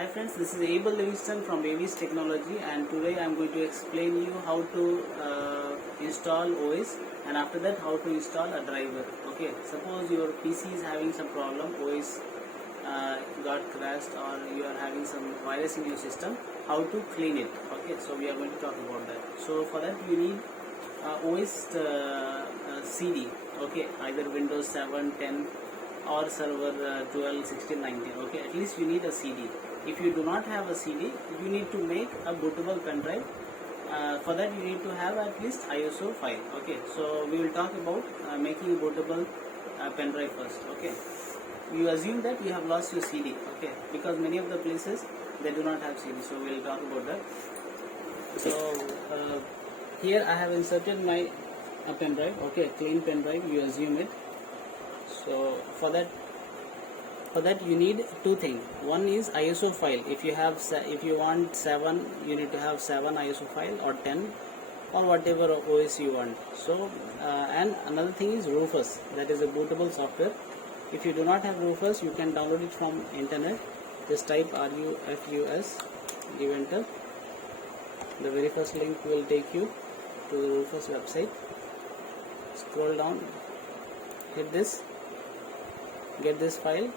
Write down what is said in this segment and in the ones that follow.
Hi friends, this is Abel Livingston from Avis Technology, and today I am going to explain you how to install OS, and after that how to install a driver. Okay, suppose your PC is having some problem, OS got crashed, or you are having some virus in your system, how to clean it. Okay, so we are going to talk about that. So for that you need OS CD. Okay, either Windows 7, 10 or server 12, 16, 19. Okay, at least you need a CD. If you do not have a CD, you need to make a bootable pen drive. For that you need to have at least ISO file. Okay, so we will talk about making a bootable pen drive first. Okay, you assume that you have lost your CD. Okay, because many of the places they do not have CD, so we will talk about that. So here I have inserted my pen drive. Okay, clean pen drive, you assume it. So for that you need two things. One is ISO file. If you want 7, you need to have 7 ISO file, or 10, or whatever OS you want. So and another thing is Rufus, that is a bootable software. If you do not have Rufus, you can download it from internet. Just type RUFUS, give enter. The very first link will take you to the Rufus website. Scroll down, hit this, get this file.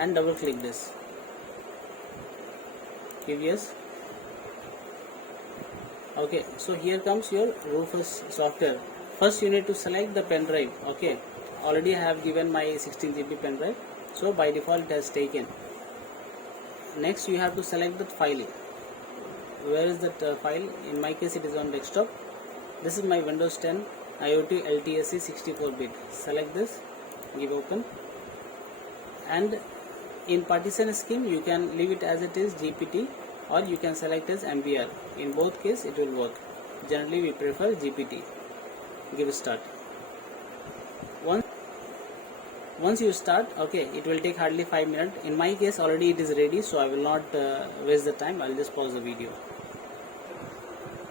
And double click this, give yes. Okay, so here comes your Rufus software. First you need to select the pen drive. Okay, already I have given my 16 GB pen drive, so by default it has taken. Next you have to select that file. Where is that file? In my case it is on desktop. This is my Windows 10 IoT LTSC 64-bit. Select this, give open, and in partition scheme you can leave it as it is GPT, or you can select as MBR. In both case it will work. Generally we prefer GPT. Give start. Once you start, okay, it will take hardly 5 minutes. In my case already it is ready, so I will not waste the time. I will just pause the video.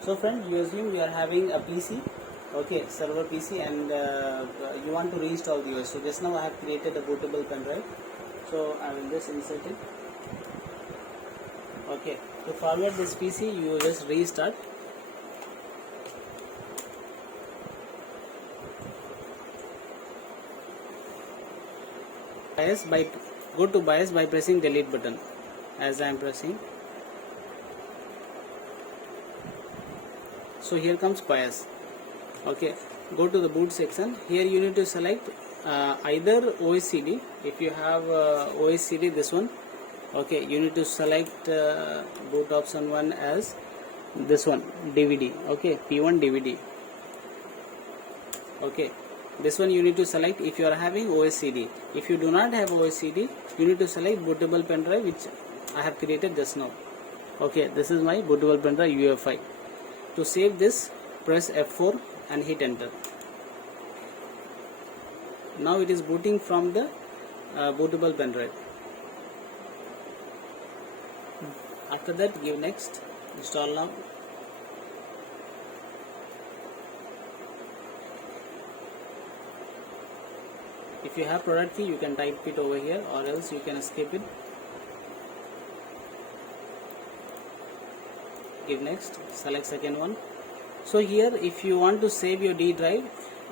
So friend, you assume you are having a PC, okay, server PC, and you want to reinstall the OS. So just now I have created a bootable pen drive, so I will just insert it. Okay, to format this PC you just restart. Go to BIOS by pressing delete button, as I am pressing. So here comes BIOS. Okay, go to the boot section. Here you need to select either OS CD. If you have OS CD, this one, okay, you need to select boot option 1 as this one, DVD. Okay, P1 DVD. Okay, this one you need to select if you are having OS CD. If you do not have OS CD, you need to select bootable pen drive, which I have created just now. Okay, this is my bootable pen drive UEFI. To save this, press F4 and hit enter. Now it is booting from the bootable pen drive. After that, give next, install now. If you have product key, you can type it over here, or else you can skip it. Give next, select second one. So here if you want to save your D drive,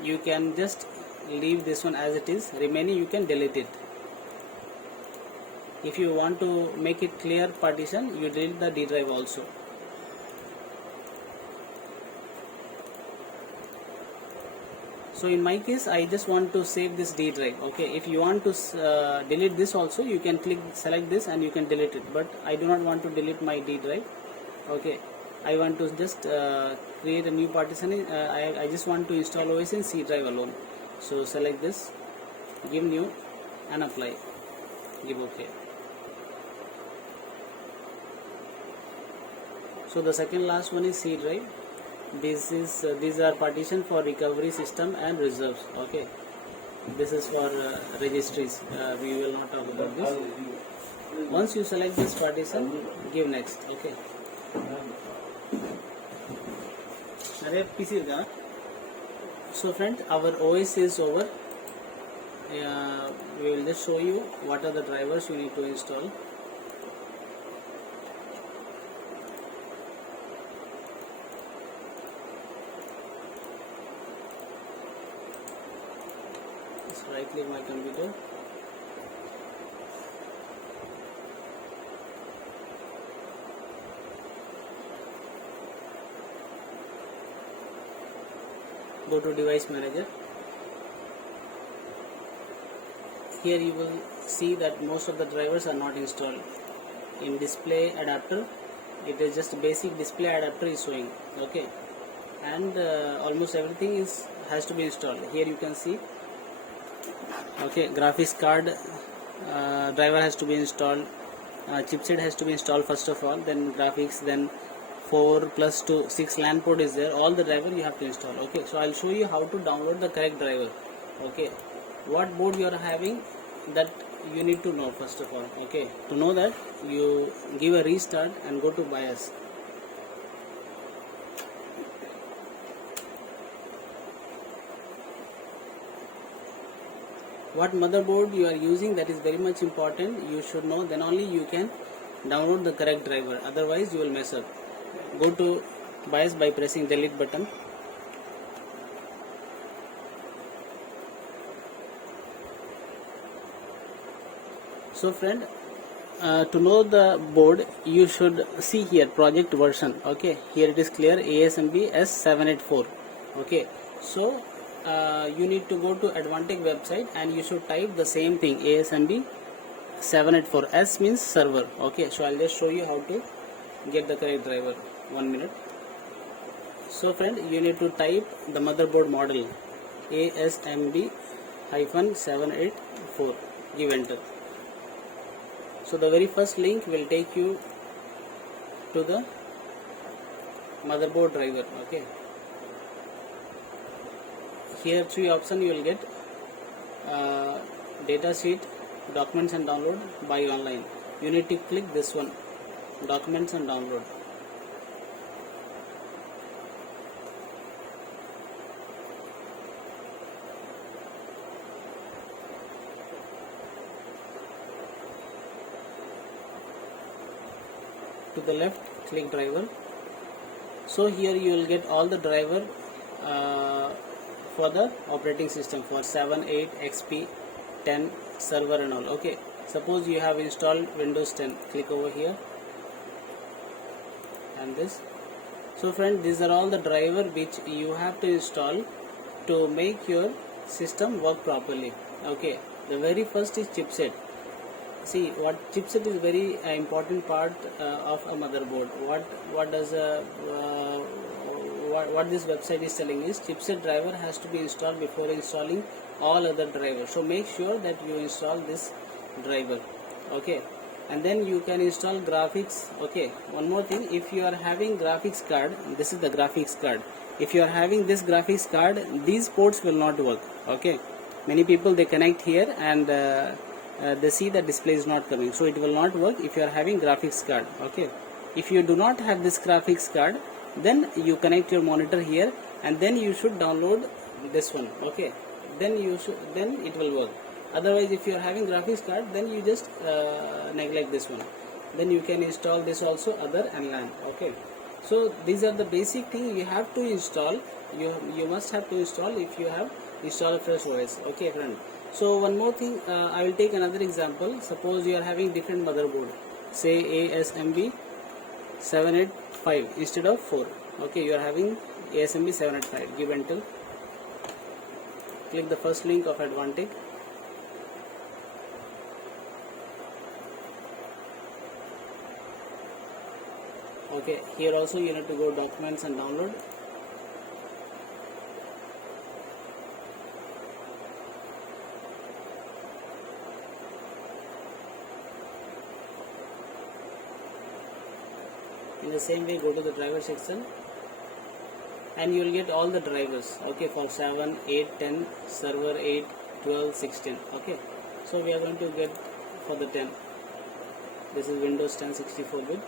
you can just leave this one as it is. Remaining you can delete it. If you want to make it clear partition, you delete the D drive also. So in my case I just want to save this D drive. Okay, if you want to delete this also, you can select this and you can delete it, but I do not want to delete my D drive. Okay, I want to just create a new partition. I just want to install OS in C drive alone. So select this, give new and apply, give OK. So the second last one is C drive. These are partition for recovery system and reserves. Okay, this is for registries. We will not talk about this. Once you select this partition, give next. Okay. So friend, our OS is over. We will just show you what are the drivers you need to install. Just right click my computer. Go to device manager. Here you will see that most of the drivers are not installed. In display adapter, it is just basic display adapter is showing. Okay, and almost everything has to be installed. Here you can see. Okay, graphics card driver has to be installed. Chipset has to be installed first of all. Then graphics. Then 4 plus 2 6 LAN port is there. All the driver you have to install. Okay, so I'll show you how to download the correct driver. Okay, what board you are having, that you need to know first of all. Okay, to know that, you give a restart and go to BIOS. What motherboard you are using, that is very much important. You should know, then only you can download the correct driver, otherwise you will mess up. Go to BIOS by pressing delete button. So friend, to know the board, you should see here project version. Okay, here it is clear, ASMB S784. Okay, so you need to go to Advantech website and you should type the same thing, ASMB 784. S means server. Okay, so I'll just show you how to get the correct driver. 1 minute. So friend, you need to type the motherboard model, ASMB-784. Give enter. So the very first link will take you to the motherboard driver. Okay, here 3 options you will get: data sheet, documents and download, buy online. You need to click this one, documents and download. To the left, click driver. So here you will get all the driver for the operating system for 7, 8, XP, 10, server and all. Okay, suppose you have installed Windows 10, click over here and this. So friend, these are all the driver which you have to install to make your system work properly. Okay, the very first is chipset. See, what chipset is very important part of a motherboard. What this website is telling is chipset driver has to be installed before installing all other drivers. So make sure that you install this driver. Okay, and then you can install graphics. Okay, one more thing, if you are having graphics card, this is the graphics card. If you are having this graphics card, these ports will not work. Okay, many people they connect here and they see the display is not coming, so it will not work if you are having graphics card. Okay, if you do not have this graphics card, then you connect your monitor here and then you should download this one. Okay, then it will work. Otherwise, if you are having graphics card, then you just neglect this one. Then you can install this also, other and LAN. Okay, so these are the basic things you have to install. You must have to install if you have installed fresh OS. Okay friend. So one more thing, I will take another example. Suppose you are having different motherboard, say ASMB 785 instead of 4. Okay, you are having ASMB 785. Give enter. Click the first link of Advantech. Okay, here also you need to go documents and download. In the same way, go to the driver section and you will get all the drivers. Okay, for 7, 8, 10, server 8, 12, 16. Okay, so we are going to get for the 10. This is Windows 10 64-bit.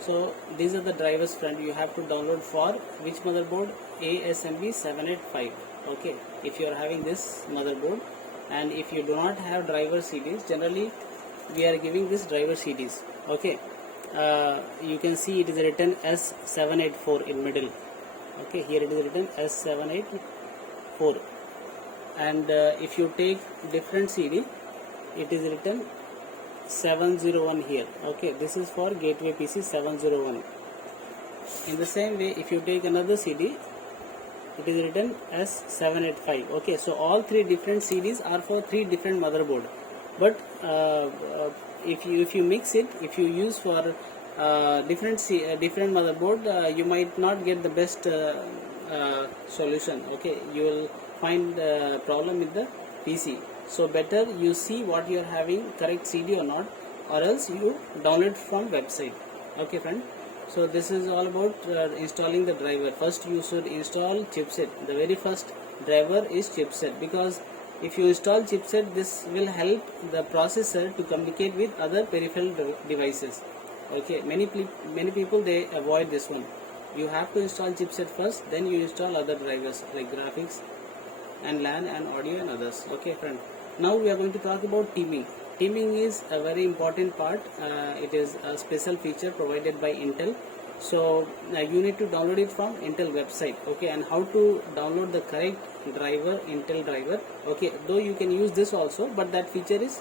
So these are the drivers, friend. You have to download for which motherboard? ASMB 785. Okay, if you are having this motherboard, and if you do not have driver CDs, generally we are giving this driver CDs. Okay, you can see it is written S784 in middle. Okay, here it is written S784, and if you take different CD, it is written 701 here. Okay, this is for gateway PC 701. In the same way, if you take another CD, it is written S785. Okay, so all three different CDs are for three different motherboard. But if you mix it, if you use for different motherboard, you might not get the best solution. Okay, you will find the problem with the PC. So better you see what you are having correct CD or not, or else you download from website. Okay, friend. So this is all about installing the driver. First you should install chipset. The very first driver is chipset, because if you install chipset, this will help the processor to communicate with other peripheral devices. Okay, many people they avoid this one. You have to install chipset first, then you install other drivers like graphics and LAN and audio and others. Okay, friend. Now we are going to talk about teaming. Teaming is a very important part. It is a special feature provided by Intel. So you need to download it from Intel website. Okay, and how to download the correct driver, Intel driver. Okay, though you can use this also, but that feature is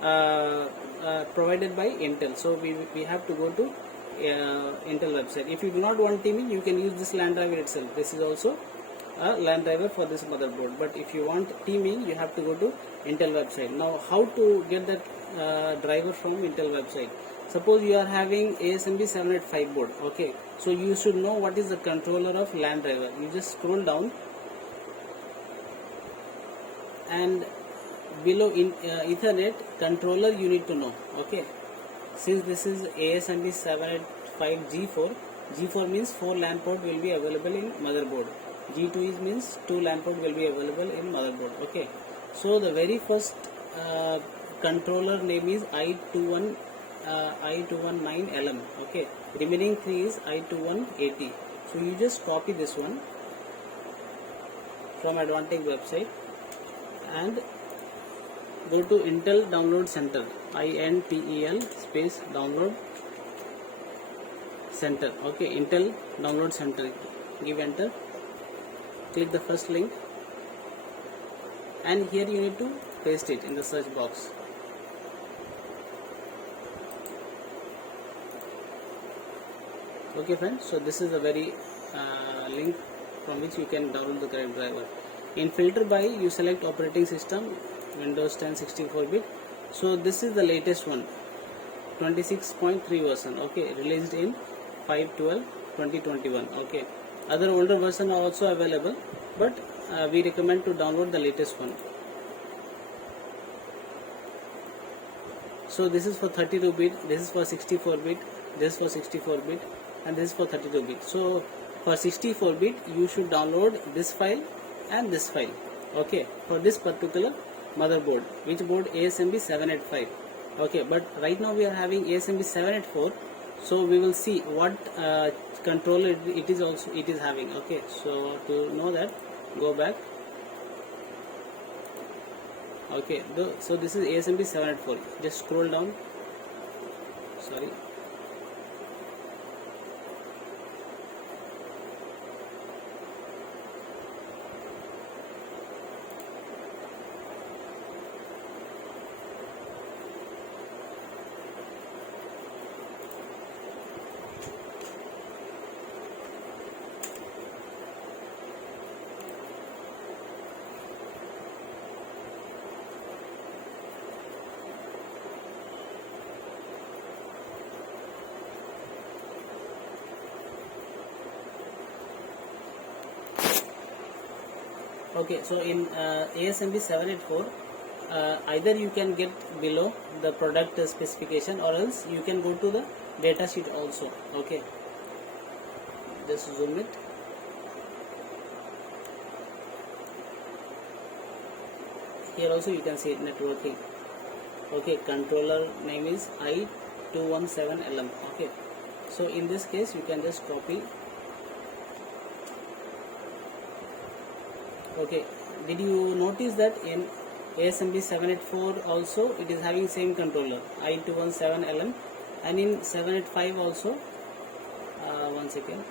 provided by Intel. So we have to go to Intel website. If you do not want teaming, you can use this LAN driver itself. This is also a LAN driver for this motherboard, but if you want teaming, you have to go to Intel website. Now how to get that driver from Intel website? Suppose you are having ASMB 785 board. Okay, so you should know what is the controller of LAN driver. You just scroll down, and below in Ethernet controller you need to know. Okay, since this is ASMB 785 G4, G4 means 4 LAN port will be available in motherboard. G2 is means 2 LAN port will be available in motherboard. Okay, so the very first controller name is I219LM. Okay, remaining 3 is I2180. So you just copy this one from Advantage website and go to Intel Download Center, INTEL space download center. Okay, Intel Download Center, give enter, click the first link, and here you need to paste it in the search box. Okay, friends, so this is a very link from which you can download the correct driver. In filter by, you select operating system Windows 10 64-bit. So this is the latest one, 26.3 version. Okay, released in 5/12/2021. Okay, other older version are also available, but we recommend to download the latest one. So this is for 32-bit, this is for 64-bit, this is for 64-bit, and this is for 32-bit. So for 64-bit you should download this file and this file. Okay, for this particular motherboard, which board? ASMB 785. Okay, but right now we are having ASMB 784, so we will see what controller it is having. Okay, so to know that, go back. Okay, so this is ASMB 784. Just scroll down. Sorry. Okay, so in ASMB 784, either you can get below the product specification, or else you can go to the data sheet also. Okay, just zoom it. Here also you can see it, networking. Okay, controller name is i217LM. Okay, so in this case you can just copy. Okay, did you notice that in ASMB 784 also it is having same controller i217LM, and in 785 also, one second,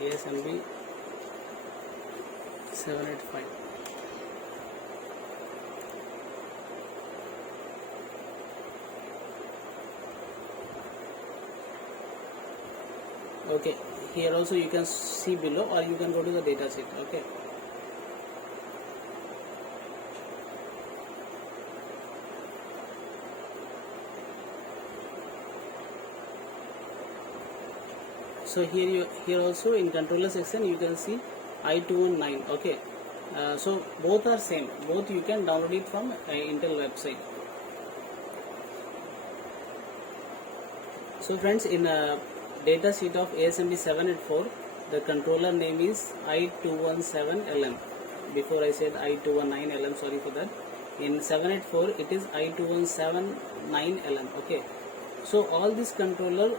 ASMB 785. Okay, here also you can see below, or you can go to the data sheet. Okay, so here also in controller section you can see i219. Okay, so both are same, both you can download it from Intel website. So friends, in data sheet of ASMB 784, the controller name is i217LM. Before I said i219LM, sorry for that. In 784 it is i217LM. Okay, so all this controller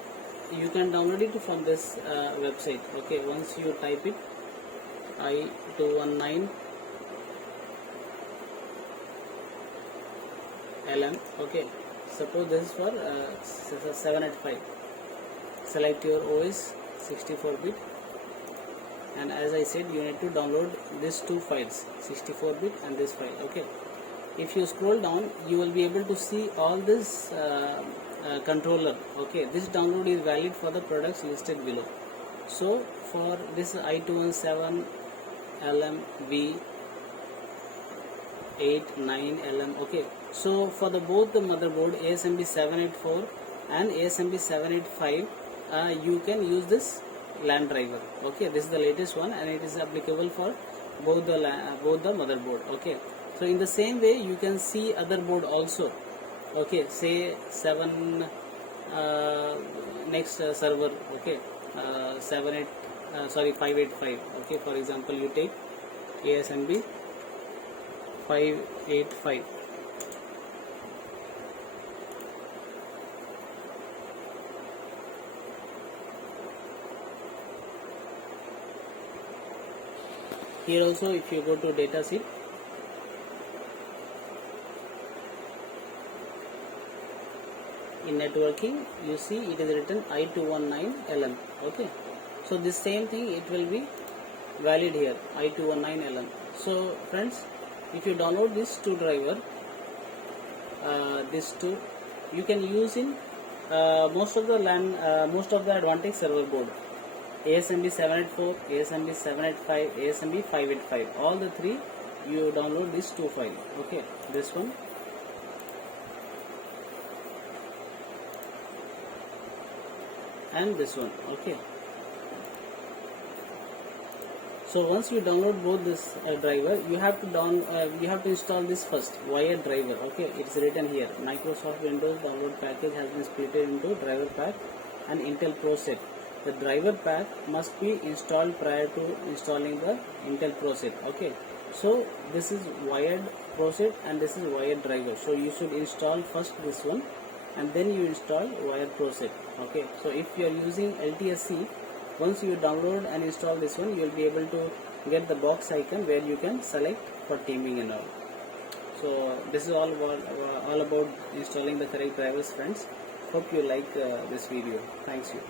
you can download it from this website. Okay, once you type it i219LM. Okay, suppose this is for 785. Select your OS 64-bit, and as I said, you need to download these two files, 64-bit and this file. Okay, if you scroll down, you will be able to see all this controller. Okay, this download is valid for the products listed below. So for this i217LM V89LM. okay, so for the both the motherboard ASMB 784 and ASMB 785, you can use this LAN driver. Okay, this is the latest one, and it is applicable for both the motherboard. Okay, so in the same way you can see other board also. Okay, say 7 next server. Okay, 585. Okay, for example, you take ASMB 585. Here also, if you go to data sheet, in networking, you see it is written i219LM. Okay, so this same thing it will be valid here, i219LM. So friends, if you download this two driver, this two you can use in most of the advanced server board, ASMB 784, ASMB 785, ASMB 585. All the three you download these two files. Okay, this one and this one. Okay, so once you download both this driver, you have to install this first wired driver. Okay, it's written here, Microsoft Windows download package has been split into driver pack and Intel Pro set. The driver pack must be installed prior to installing the Intel Pro set. Okay, so this is wired Pro set and this is wired driver. So you should install first this one and then you install wired Pro set. Okay, so if you are using LTSC, once you download and install this one, you will be able to get the box icon where you can select for teaming and all. So this is all about installing the correct drivers, friends. Hope you like this video. Thank you.